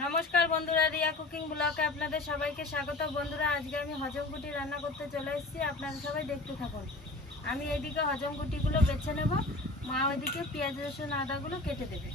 নমস্কার বন্ধুরা, রিয়া কুকিং ব্লকে আপনাদের সবাইকে স্বাগত। বন্ধুরা, আজকে আমি হজম গুটি রান্না করতে চলে এসেছি, আপনারা সবাই দেখতে থাকুন। আমি এইদিকে হজম গুটিগুলো বেছে নেব, মা ওইদিকে পেঁয়াজ, রসুন, আদাগুলো কেটে দেবে।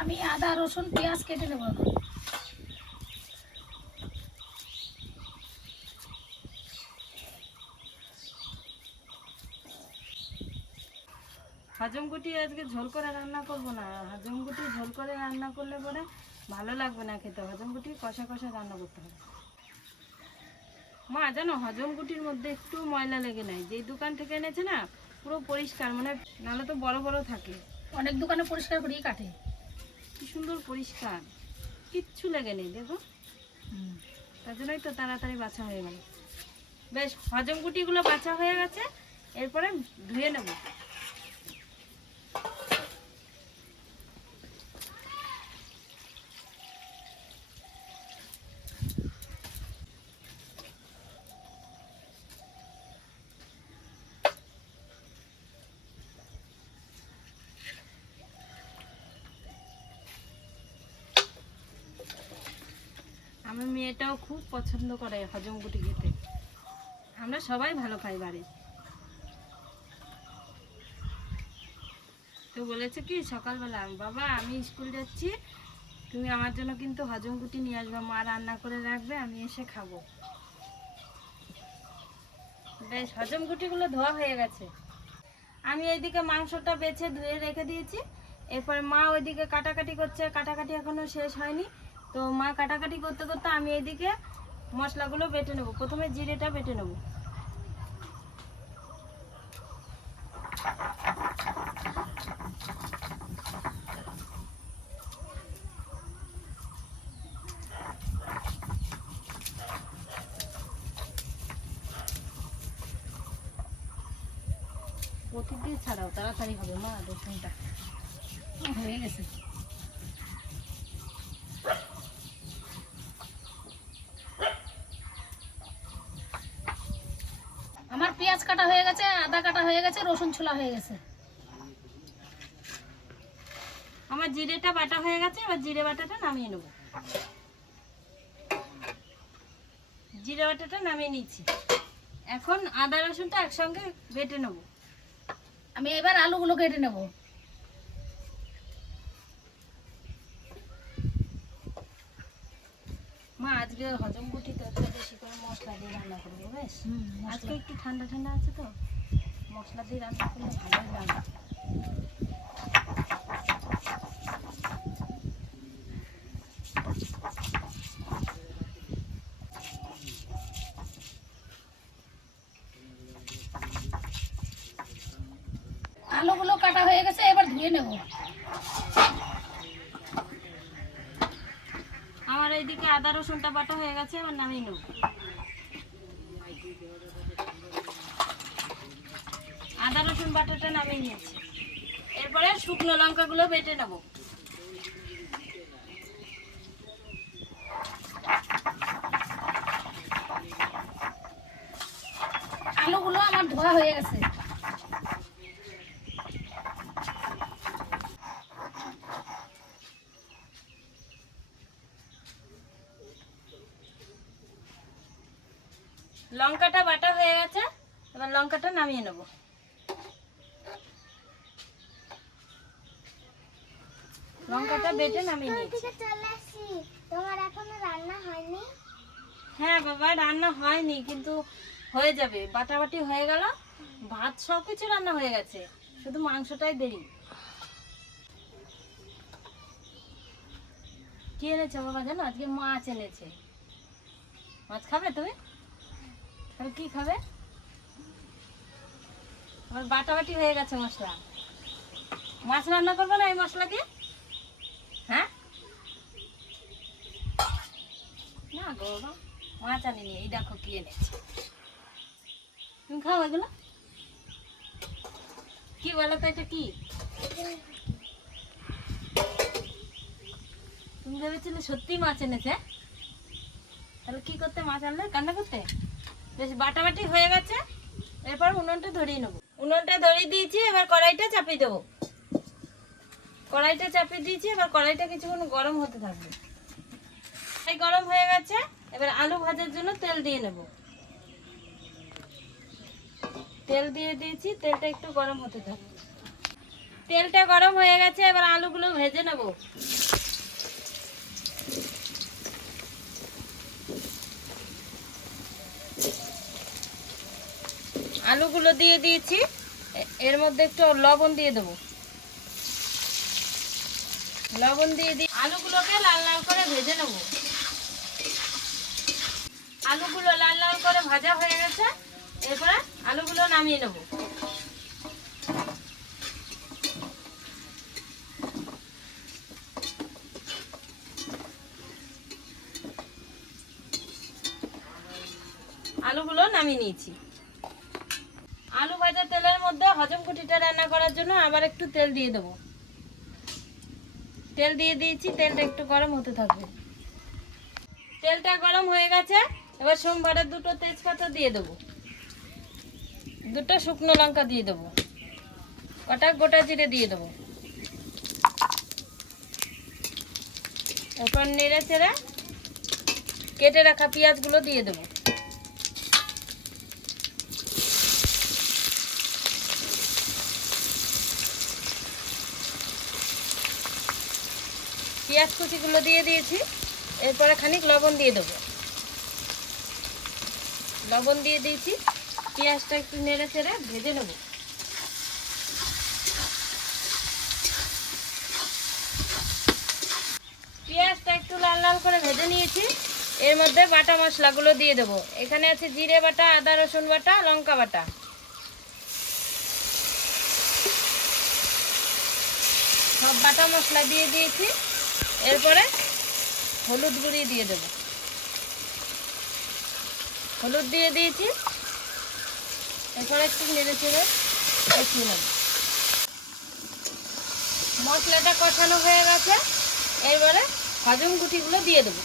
আমি আদা, রসুন, পেঁয়াজ কেটে নেব। হজম গুটি আজকে ঝোল করে রান্না করব না। হজম গুটি ঝোল করে রান্না করলে পরে ভালো লাগবে না খেতে। হজম গুটি কষা কষা রান্না করতে হবে। মা জানো হজম গুটির মধ্যে একটু ময়লা লেগে নাই। যেই দোকান থেকে এনেছে না পুরো পরিষ্কার মানে নাহলে তো বড় বড় থাকে। অনেক দোকানে পরিষ্কার করেই কাটে। কি সুন্দর পরিষ্কার। কিচ্ছু লেগে নেই দেখো। তার জন্যই তো তাড়াতাড়ি বাছা হয়ে গেল। বেশ হজম গুটিগুলো বাছা হয়ে গেছে। এরপরে ধুয়ে নেব। আমার মেয়েটাও খুব পছন্দ করে হজম গুটি খেতে। আমরা সবাই ভালো খাই বাড়ি। তো বলেছে কি, সকালবেলা, বাবা, আমি স্কুল যাচ্ছি, তুমি আমার জন্য কিন্তু হজম গুটি নিয়ে আসবে, মা রান্না করে রাখবে, আমি এসে খাব। বেশ, হজম গুটিগুলো ধোয়া হয়ে গেছে। আমি এইদিকে মাংসটা বেছে ধুয়ে রেখে দিয়েছি। এরপর মা ওইদিকে কাটাকাটি করছে, কাটাকাটি এখনও শেষ হয়নি। তো মা কাটাকাটি করতে করতে আমি এইদিকে মশলাগুলো বেটে নেব। প্রথমে জিরেটা বেটে নেব। প্রতিদিন ছাড়াও তাড়াতাড়ি হবে মা, রসুনটা। হয়ে গেছে আমার পেঁয়াজ কাটা হয়ে গেছে, আদা কাটা হয়ে গেছে, রসুন ছোলা হয়ে গেছে। আমার জিরেটা বাটা হয়ে গেছে, এবার জিরে বাটাটা নামিয়ে নেব। জিরে বাটাটা নামিয়ে নিচ্ছি। এখন আদা রসুনটা একসঙ্গে বেটে নেব। আমি এবার আলুগুলো কেটে নেব। মা আজকে হজম গুটি তো একটু বেশি করে মশলা দিয়ে রান্না করব বেশ? আজকে একটু ঠান্ডা ঠান্ডা আছে তো? মশলা দিয়ে রান্না করলে ভালোই লাগে। আলুগুলো কাটা হয়ে গেছে এবার ধুয়ে নেব আমার এইদিকে আদা রসুনটা বাটা হয়ে গেছে, এবার নামিয়ে নেব। আদা রসুন বাটাটা নামিয়ে নিয়েছি। এরপরে শুকনো লঙ্কাগুলো বেটে নেব। আলুগুলো আমার ধোয়া হয়ে গেছে। লঙ্কাটা বাটা হয়ে গেছে এবার লঙ্কাটা নামিয়ে নেব। লঙ্কাটা বেটে নামিয়ে নিয়েছি। তোমার এখনও রান্না হয়নি? হ্যাঁ বাবা রান্না হয়নি কিন্তু হয়ে যাবে। বাটাবাটি হয়ে গেল ভাত সব কিছু রান্না হয়ে গেছে শুধু মাংসটাই দেরি। কি এনেছে বাবা জানো? আজকে মাছ এনেছে। মাছ খাবে তুমি? তাহলে কি খাবে? আমার বাটাবাটি হয়ে গেছে মশলা। মাছ রান্না করবে না এই মশলা দিয়ে হ্যাঁ? না গো মাছ আনিনি, এই দেখো কি এনেছে। তুমি খাও এগুলো? কি বলো তো, এটা কি? তুমি ভেবেছিলে সত্যি মাছ এনেছে তাহলে কি করতে মাছ আনলে? কান্না করতে? বেশ, বাটাবাটি হয়ে গেছে। এরপর উনুনটা ধরিয়ে নেব। উনুনটা ধরিয়ে দিয়েছি, এবার কড়াইটা চাপিয়ে দেবো। কড়াইটা চাপিয়ে দিয়েছি, এবার কড়াইটা কিছুক্ষণ গরম হতে থাকবে। এই গরম হয়ে গেছে, এবার আলু ভাজার জন্য তেল দিয়ে নেব। তেল দিয়ে দিয়েছি, তেলটা একটু গরম হতে থাকবে তেলটা গরম হয়ে গেছে, এবার আলুগুলো ভেজে নেব। আলুগুলো দিয়ে দিয়েছি। এর মধ্যে একটু লবণ দিয়ে দেবো। লবণ দিয়ে দিই আলুগুলোকে লাল লাল করে ভেজে নেব। আলুগুলো লাল লাল করে ভাজা হয়ে গেছে। এরপরে আলুগুলো নামিয়ে নেব। আলুগুলো নামিয়ে নিয়েছি। আলু ভাজা তেলের মধ্যে হজম কুটিটা রান্না করার জন্য আবার একটু তেল দিয়ে দেবো। তেল দিয়ে দিয়েছি, তেলটা একটু গরম হতে থাকবে। তেলটা গরম হয়ে গেছে, এবার সোমবারের দুটো তেজপাতা দিয়ে দেবো। দুটো শুকনো লঙ্কা দিয়ে দেবো। কটা গোটা জিরে দিয়ে দেবো। এরপর নেড়ে চেড়ে কেটে রাখা পেঁয়াজগুলো দিয়ে দেবো। পেঁয়াজ কুচিগুলো দিয়ে দিয়েছি। এরপরে খানিক লবণ দিয়ে দেবো। লবণ দিয়ে দিয়েছি। পেঁয়াজটা একটু নেড়ে চেড়ে ভেজে নেব। পেঁয়াজটা একটু লাল লাল করে ভেজে নিয়েছি। এর মধ্যে বাটা মশলাগুলো দিয়ে দেবো। এখানে আছে জিরে বাটা, আদা, রসুন বাটা, লঙ্কা বাটা। সব বাটা মশলা দিয়ে দিয়েছি। এরপরে হলুদ গুঁড়ি দিয়ে দেব। হলুদ দিয়ে দিয়েছি। এরপরে একটু নেড়ে চেড়ে কষিয়ে নেব। মশলাটা কষানো হয়ে গেছে। এরপরে হজম গুটিগুলো দিয়ে দেবো।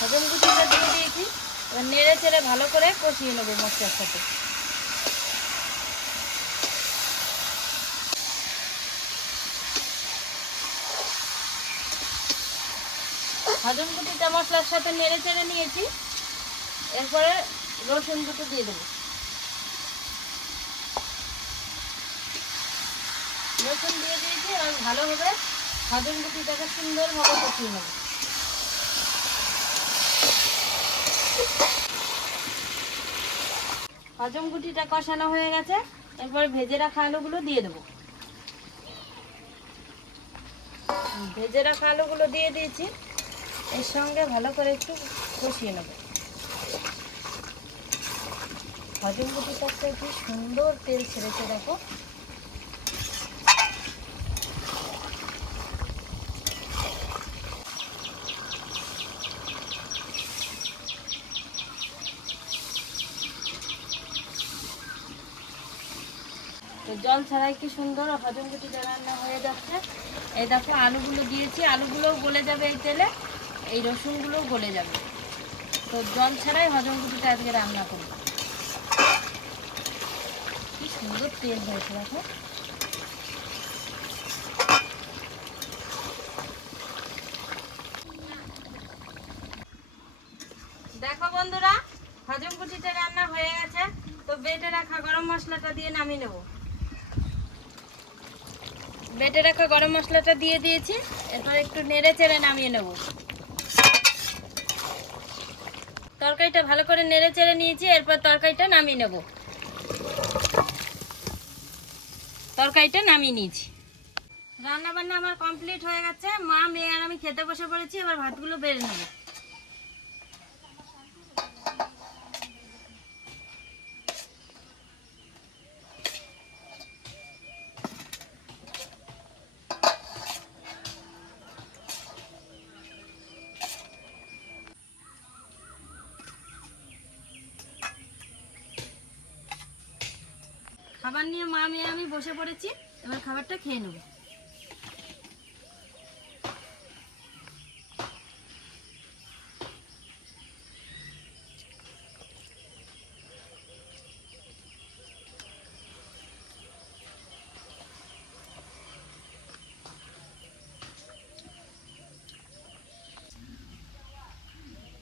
হজম গুটিগুলো দিয়ে দিয়েছি। এবার নেড়ে চেড়ে ভালো করে কষিয়ে নেব মশলার সাথে। হজম গুটিটা মশলার সাথে নেড়ে চেড়ে নিয়েছি। এরপরে রসুন দুটো দিয়ে দেবো। রসুন দিয়ে দিয়েছি আর ভালোভাবে হজম গুটিটাকে সুন্দরভাবে কষিয়ে নেব। হজম গুটিটা কষানো হয়ে গেছে। এরপর ভেজে রাখা আলুগুলো দিয়ে দেবো। ভেজে রাখা আলুগুলো দিয়ে দিয়েছি। এর সঙ্গে ভালো করে একটু কষিয়ে নেব। হজম গুটিটা কি সুন্দর তেল ছেড়েছে দেখো। তো জল ছাড়াই কি সুন্দর হজম গুটিটা রান্না হয়ে যাচ্ছে। এই দেখো আলুগুলো দিয়েছি, আলুগুলোও গলে যাবে এই তেলে। এই রসুনগুলোও গলে যাবে। তো জল ছাড়াই হজম গুটিটা আজকে রান্না করব। কি সুন্দর তেল হয়েছে, দেখো। দেখো বন্ধুরা, হজম কুটিটা রান্না হয়ে গেছে। তো বেটে রাখা গরম মশলাটা দিয়ে নামিয়ে নেব। বেটে রাখা গরম মশলাটা দিয়ে দিয়েছি। এরপর একটু নেড়ে চেড়ে নামিয়ে নেব। তরকারিটা ভালো করে নেড়ে চেড়ে নিয়েছি, এরপর তরকারিটা নামিয়ে নেব। তরকারিটা নামিয়ে নিয়েছি। রান্না বান্না আমার কমপ্লিট হয়ে গেছে। মা, মেয়ে আর আমি খেতে বসে পড়েছি, এবার ভাতগুলো বেড়ে নেব। খাবার নিয়ে মা, মেয়ে, আমি বসে পড়েছি। এবার খাবারটা খেয়ে নেব।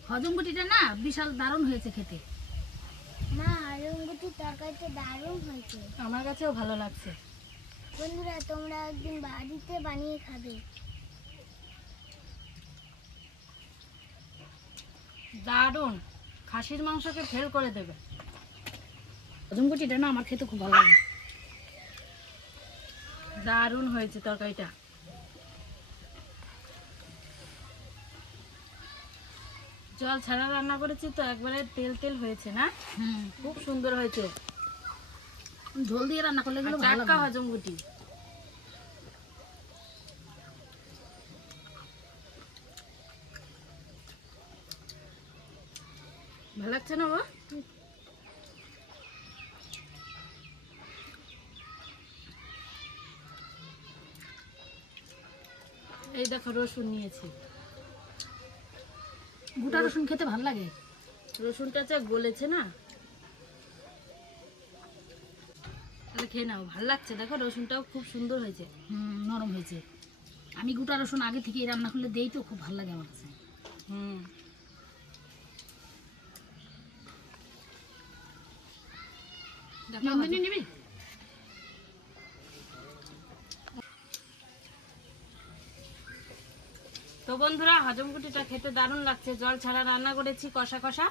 হজম গুটিটা না বিশাল দারুণ হয়েছে খেতে। তরকারিটা দারুণ হয়েছে। আমার কাছেও ভালো লাগছে। বন্ধুরা তোমরা একদিন বাড়িতে বানিয়ে খাবে। দারুণ। খাসির মাংসকে ফেল করে দেবে। হজমগুটিটা না আমার খেতে খুব ভালো লাগে। দারুণ হয়েছে তরকারিটা। জল ছাড়া রান্না করেছি তো একবারে তেল তেল হয়েছে না? খুব সুন্দর হয়েছে। ঝোল দিয়ে রান্না করলে ভালো টাটকা হজম গুটি। ভালো লাগছে না বাবা? এই দেখো রসুন নিয়েছি। গোটা রসুন। খেতে ভালো লাগে। রসুনটা যা গলেছে না? তাহলে খেয়ে নাও ভালো লাগছে। দেখো রসুনটাও খুব সুন্দর হয়েছে। হুম নরম হয়েছে। আমি গোটা রসুন আগে থেকে রান্না করলে দেই তো খুব ভালো লাগে আমার কাছে। হুম। নিবি? তো বন্ধুরা হজমগুটিটা খেতে দারুণ লাগছে। জল ছাড়া রান্না করেছি কষা কষা।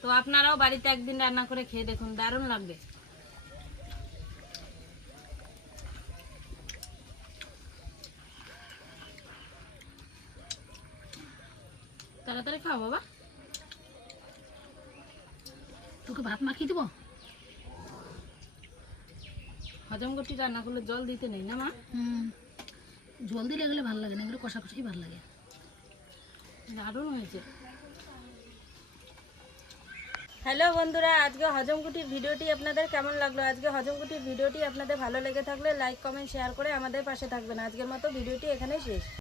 তো আপনারাও বাড়িতে একদিন রান্না করে খেয়ে দেখুন দারুণ লাগবে। তাড়াতাড়ি খাও বাবা। তোকে ভাত মাখিয়ে দেবো? হজমগুটি রান্না করলে জল দিতে নেই না মা? হুম। জল দিলে এগুলো ভালো লাগে না, এগুলো কষা কষাই ভালো লাগে। দারুণ হয়েছে। হ্যালো বন্ধুরা, আজকে হজমকুটির ভিডিওটি আপনাদের কেমন লাগল? আজকে হজমকুটির ভিডিওটি আপনাদের ভালো লেগে থাকলে লাইক কমেন্ট শেয়ার করে আমাদের পাশে থাকবেন। আজকের মতো ভিডিওটি এখানে শেষ।